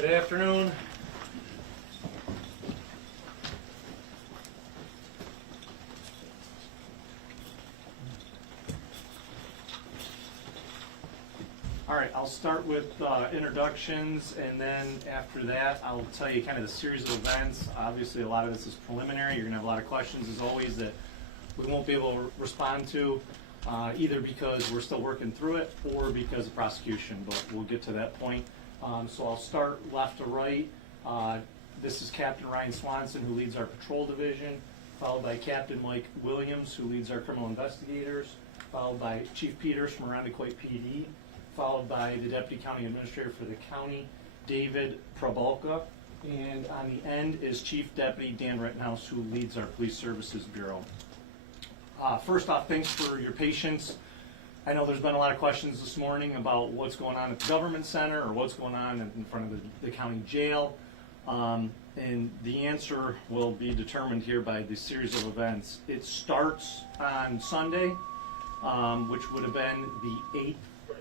Good afternoon. All right, I'll start with introductions, and then after that, I'll tell you kind of the series of events. Obviously, a lot of this is preliminary. You're gonna have a lot of questions, as always, that we won't be able to respond to, either because we're still working through it or because of prosecution, but we'll get to that point. So I'll start left to right. This is Captain Ryan Swanson, who leads our patrol division, followed by Captain Mike Williams, who leads our criminal investigators, followed by Chief Peters from Irondequoit PD, followed by the Deputy County Administrator for the county, David Prabalka, and on the end is Chief Deputy Dan Rittenhouse, who leads our Police Services Bureau. First off, thanks for your patience. I know there's been a lot of questions this morning about what's going on at the government center or what's going on in front of the county jail. And the answer will be determined here by the series of events. It starts on Sunday, which would have been the 8th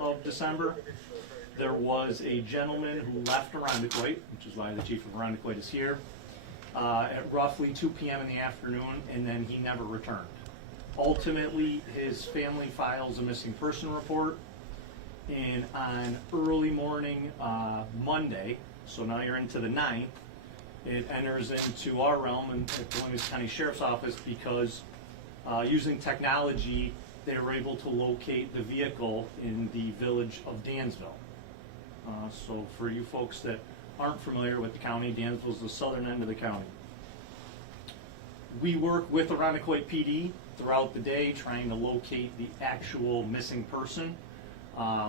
of December. There was a gentleman who left Irondequoit, which is why the chief of Irondequoit is here, at roughly 2 p.m. in the afternoon, and then he never returned. Ultimately, his family files a missing person report, and on early morning Monday, so now you're into the 9th, it enters into our realm at the Livingston County Sheriff's Office because using technology, they were able to locate the vehicle in the village of Dansville. So for you folks that aren't familiar with the county, Dansville is the southern end of the county. We work with Irondequoit PD throughout the day trying to locate the actual missing person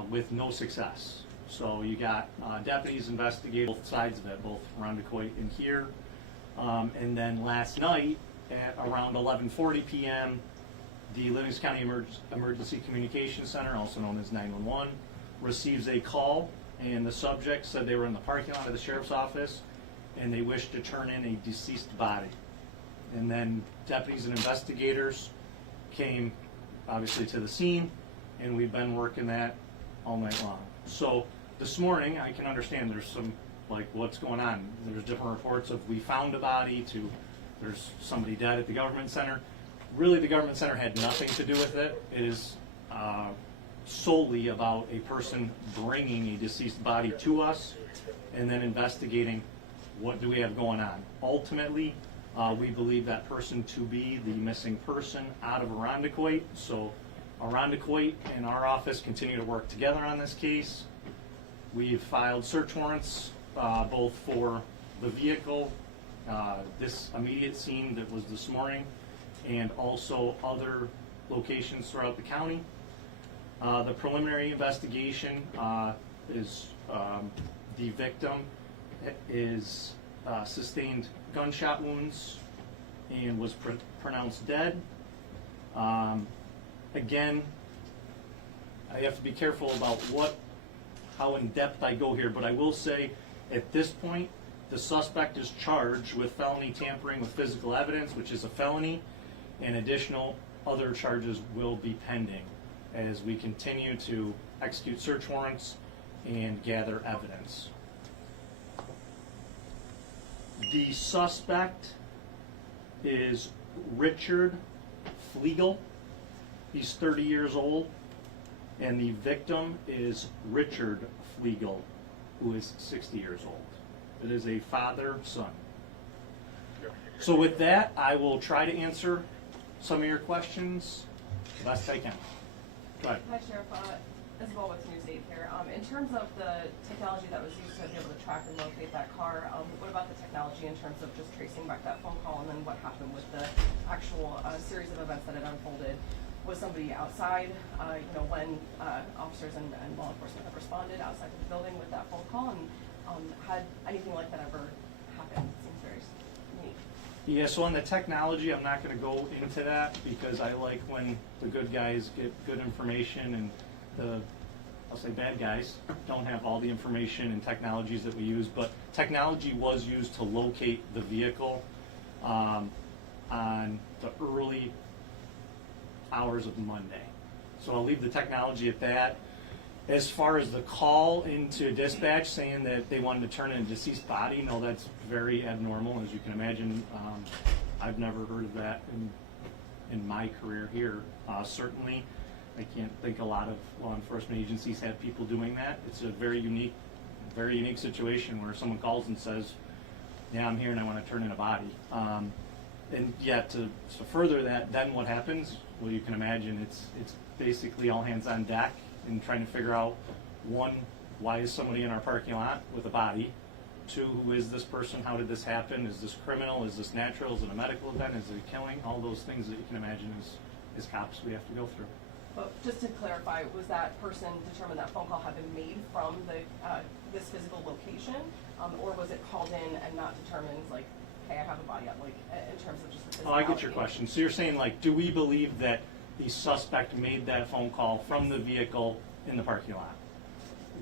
with no success. So you got deputies investigating both sides of it, both Irondequoit and here. And then last night at around 11:40 p.m., the Livingston County Emergency Communications Center, also known as 911, receives a call, and the subject said they were in the parking lot of the sheriff's office and they wished to turn in a deceased body. And then deputies and investigators came, obviously, to the scene, and we've been working that all night long. So this morning, I can understand there's some, like, what's going on? There's different reports of we found a body to there's somebody dead at the government center. Really, the government center had nothing to do with it. It is solely about a person bringing a deceased body to us and then investigating what do we have going on. Ultimately, we believe that person to be the missing person out of Irondequoit. So Irondequoit and our office continue to work together on this case. We've filed search warrants both for the vehicle, this immediate scene that was this morning, and also other locations throughout the county. The preliminary investigation is the victim is sustained gunshot wounds and was pronounced dead. Again, I have to be careful about how in depth I go here, but I will say at this point, the suspect is charged with felony tampering with physical evidence, which is a felony, and additional other charges will be pending as we continue to execute search warrants and gather evidence. The suspect is Richard Flegel. He's 30 years old, and the victim is Richard Flegel, who is 60 years old. It is a father-son. So with that, I will try to answer some of your questions the best I can. Go ahead. Hi, Sheriff. Isabel with News 8 here. In terms of the technology that was used to be able to track and locate that car, what about the technology in terms of just tracing back that phone call, and then what happened with the actual series of events that had unfolded? Was somebody outside, when officers and law enforcement have responded outside of the building with that phone call, and had anything like that ever happened? It seems very unique. Yeah, so on the technology, I'm not going to go into that because I like when the good guys get good information and the, I'll say bad guys, don't have all the information and technologies that we use. But technology was used to locate the vehicle on the early hours of Monday. So I'll leave the technology at that. As far as the call into dispatch saying that they wanted to turn in a deceased body, no, that's very abnormal, as you can imagine. I've never heard of that in my career here. Certainly, I can't think a lot of law enforcement agencies have people doing that. It's a very unique situation where someone calls and says, yeah, I'm here and I want to turn in a body. And yet to further that, then what happens? Well, you can imagine it's basically all hands on deck in trying to figure out, one, why is somebody in our parking lot with a body? Two, who is this person? How did this happen? Is this criminal? Is this natural? Is it a medical event? Is it a killing? All those things that you can imagine as cops we have to go through. But just to clarify, was that person determined that phone call had been made from this physical location, or was it called in and not determined, like, hey, I have a body up, like, in terms of just the physicality? Oh, I get your question. So you're saying, like, do we believe that the suspect made that phone call from the vehicle in the parking lot?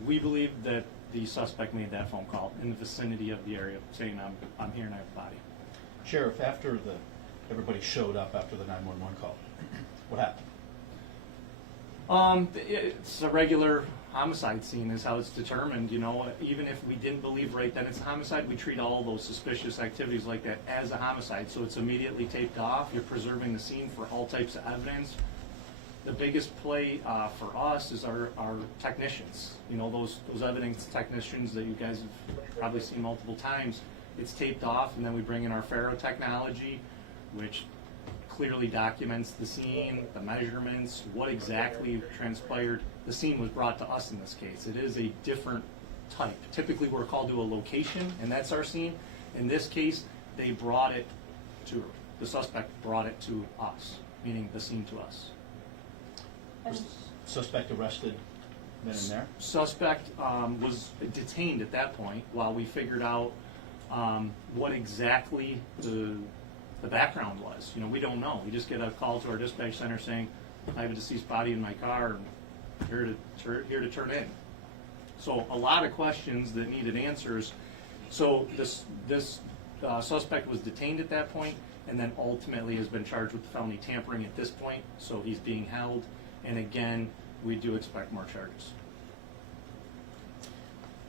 We believe that the suspect made that phone call in the vicinity of the area, saying, I'm here and I have a body. Sheriff, after everybody showed up after the 911 call, what happened? It's a regular homicide scene is how it's determined. You know, even if we didn't believe right then it's a homicide, we treat all those suspicious activities like that as a homicide. So it's immediately taped off. You're preserving the scene for all types of evidence. The biggest play for us is our technicians. You know, those evidence technicians that you guys have probably seen multiple times. It's taped off, and then we bring in our Faro technology, which clearly documents the scene, the measurements, what exactly transpired. The scene was brought to us in this case. It is a different type. Typically, we're called to a location, and that's our scene. In this case, the suspect brought it to us, meaning the scene to us. Was suspect arrested then and there? Suspect was detained at that point while we figured out what exactly the background was. You know, we don't know. We just get a call to our dispatch center saying, I have a deceased body in my car, and here to turn in. So a lot of questions that needed answers. So this suspect was detained at that point, and then ultimately has been charged with felony tampering at this point. So he's being held, and again, we do expect more charges.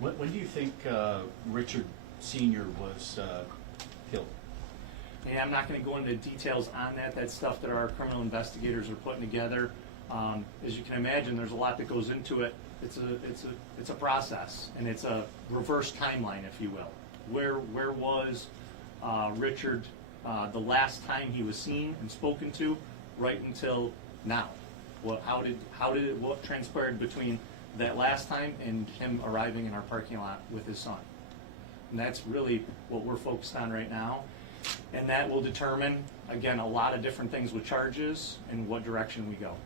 When do you think Richard Sr. was killed? And I'm not going to go into details on that. That's stuff that our criminal investigators are putting together. As you can imagine, there's a lot that goes into it. It's a process, and it's a reverse timeline, if you will. Where was Richard the last time he was seen and spoken to, right until now? What transpired between that last time and him arriving in our parking lot with his son? And that's really what we're focused on right now. And that will determine, again, a lot of different things with charges and what direction we go.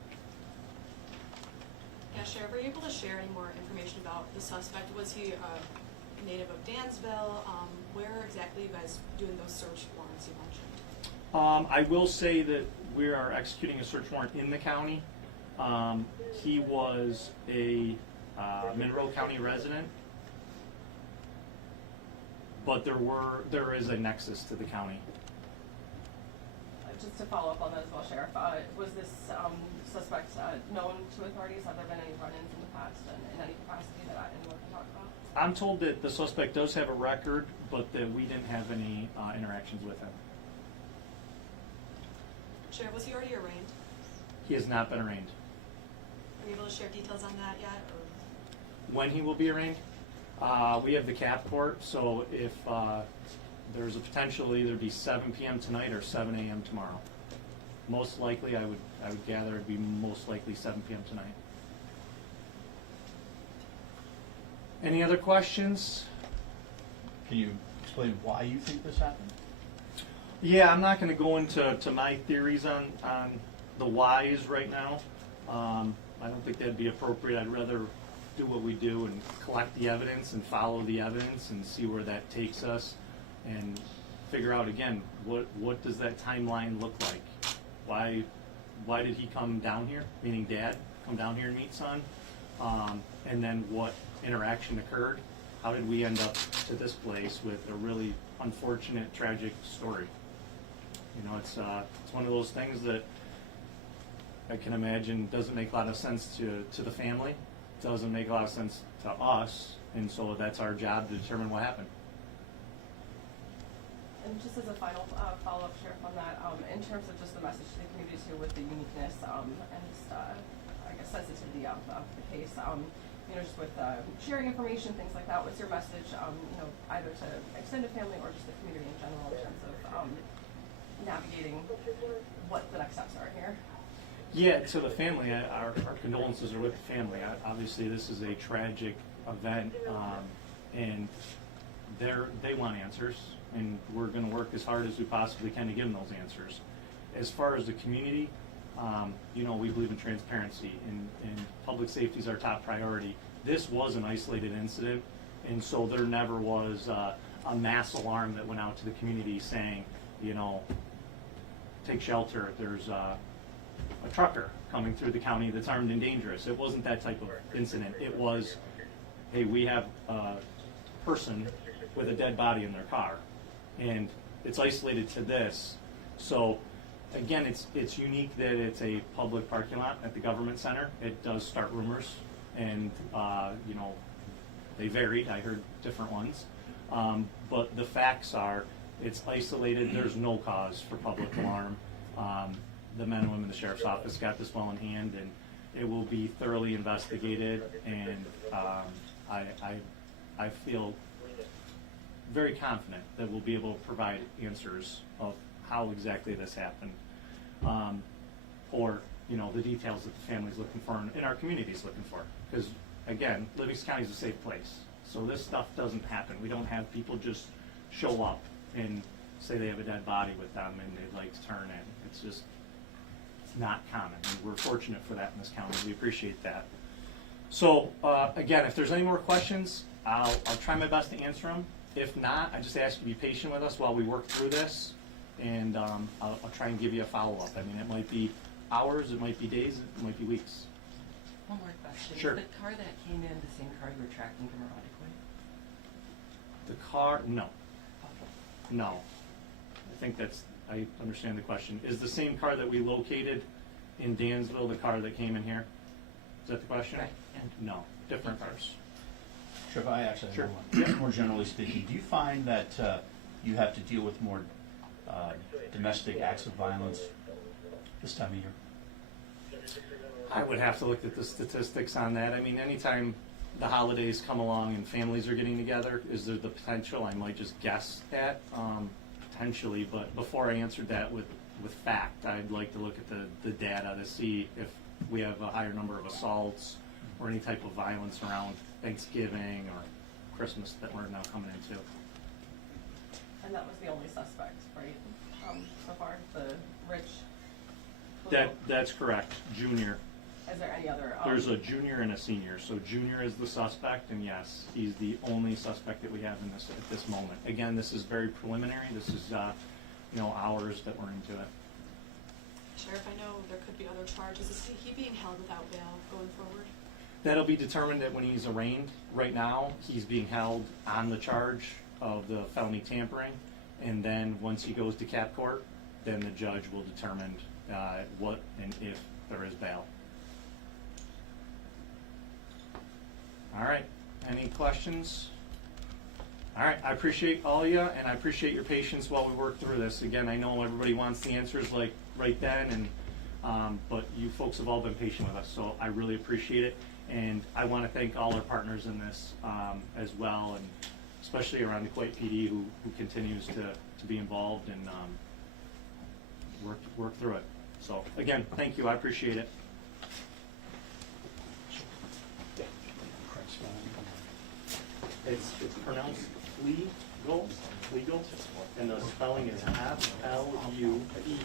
Yeah, Sheriff, were you able to share any more information about the suspect? Was he a native of Dansville? Where exactly are you guys doing those search warrants you mentioned? I will say that we are executing a search warrant in the county. He was a Monroe County resident, but there is a nexus to the county. Just to follow up on that as well, Sheriff, was this suspect known to authorities? Have there been any run-ins in the past in any capacity that anyone can talk about? I'm told that the suspect does have a record, but that we didn't have any interactions with him. Sheriff, was he already arraigned? He has not been arraigned. Are you able to share details on that yet? Or? When he will be arraigned? We have the cap court, so if there's a potential either be 7 p.m. tonight or 7 a.m. tomorrow. Most likely, I would gather it'd be most likely 7 p.m. tonight. Any other questions? Can you explain why you think this happened? Yeah, I'm not going to go into my theories on the whys right now. I don't think that'd be appropriate. I'd rather do what we do and collect the evidence and follow the evidence and see where that takes us and figure out again what does that timeline look like? Why did he come down here, meaning Dad, come down here and meet son? And then what interaction occurred? How did we end up to this place with a really unfortunate, tragic story? You know, it's one of those things that I can imagine doesn't make a lot of sense to the family, doesn't make a lot of sense to us, and so that's our job to determine what happened. And just as a final follow-up, Sheriff, on that, in terms of just the message to the community too, with the uniqueness and just, I guess, sensitivity of the case, just with sharing information, things like that, what's your message, either to extended family or just the community in general in terms of navigating what the next steps are here? Yeah, to the family, our condolences are with the family. Obviously, this is a tragic event, and they want answers, and we're going to work as hard as we possibly can to give them those answers. As far as the community, we believe in transparency, and public safety is our top priority. This was an isolated incident, and so there never was a mass alarm that went out to the community saying, take shelter. There's a trucker coming through the county that's armed and dangerous. It wasn't that type of incident. It was, hey, we have a person with a dead body in their car, and it's isolated to this. So again, it's unique that it's a public parking lot at the government center. It does start rumors, and they varied. I heard different ones, but the facts are it's isolated. There's no cause for public alarm. The men and women in the sheriff's office got this well in hand, and it will be thoroughly investigated. And I feel very confident that we'll be able to provide answers of how exactly this happened, or the details that the family's looking for and our community's looking for. Because again, Livingston County is a safe place, so this stuff doesn't happen. We don't have people just show up and say they have a dead body with them and they'd like to turn in. It's not common, and we're fortunate for that in this county. We appreciate that. So again, if there's any more questions, I'll try my best to answer them. If not, I just ask you to be patient with us while we work through this, and I'll try and give you a follow-up. I mean, it might be hours, it might be days, it might be weeks. One more question. Sure. Is the car that came in the same car you were tracking from Ironically? The car, no. Okay. No. I understand the question. Is the same car that we located in Dansville the car that came in here? Is that the question? Right, yeah. No, different cars. Sure, I actually have Sure. one. More generally speaking, do you find that you have to deal with more domestic acts of violence this time of year? I would have to look at the statistics on that. I mean, anytime the holidays come along and families are getting together, is there the potential? I might just guess at, potentially, but before I answered that with fact, I'd like to look at the data to see if we have a higher number of assaults or any type of violence around Thanksgiving or Christmas that we're now coming into. And that was the only suspect, right, so far, the Rich? That's correct, junior. Is there any other? There's a junior and a senior. So junior is the suspect, and yes, he's the only suspect that we have in this at this moment. Again, this is very preliminary. This is hours that we're into it. Sheriff, I know there could be other charges. Is he being held without bail going forward? That'll be determined when he's arraigned. Right now, he's being held on the charge of the felony tampering, and then once he goes to cap court, then the judge will determine what and if there is bail. All right, any questions? All right, I appreciate all of you, and I appreciate your patience while we work through this. Again, I know everybody wants the answers like right then, and but you folks have all been patient with us, so I really appreciate it. And I want to thank all our partners in this as well, and especially around the Kuwait PD who continues to be involved and work through it. So again, thank you, I appreciate it. It's pronounced legal, and the spelling is F-L-U-E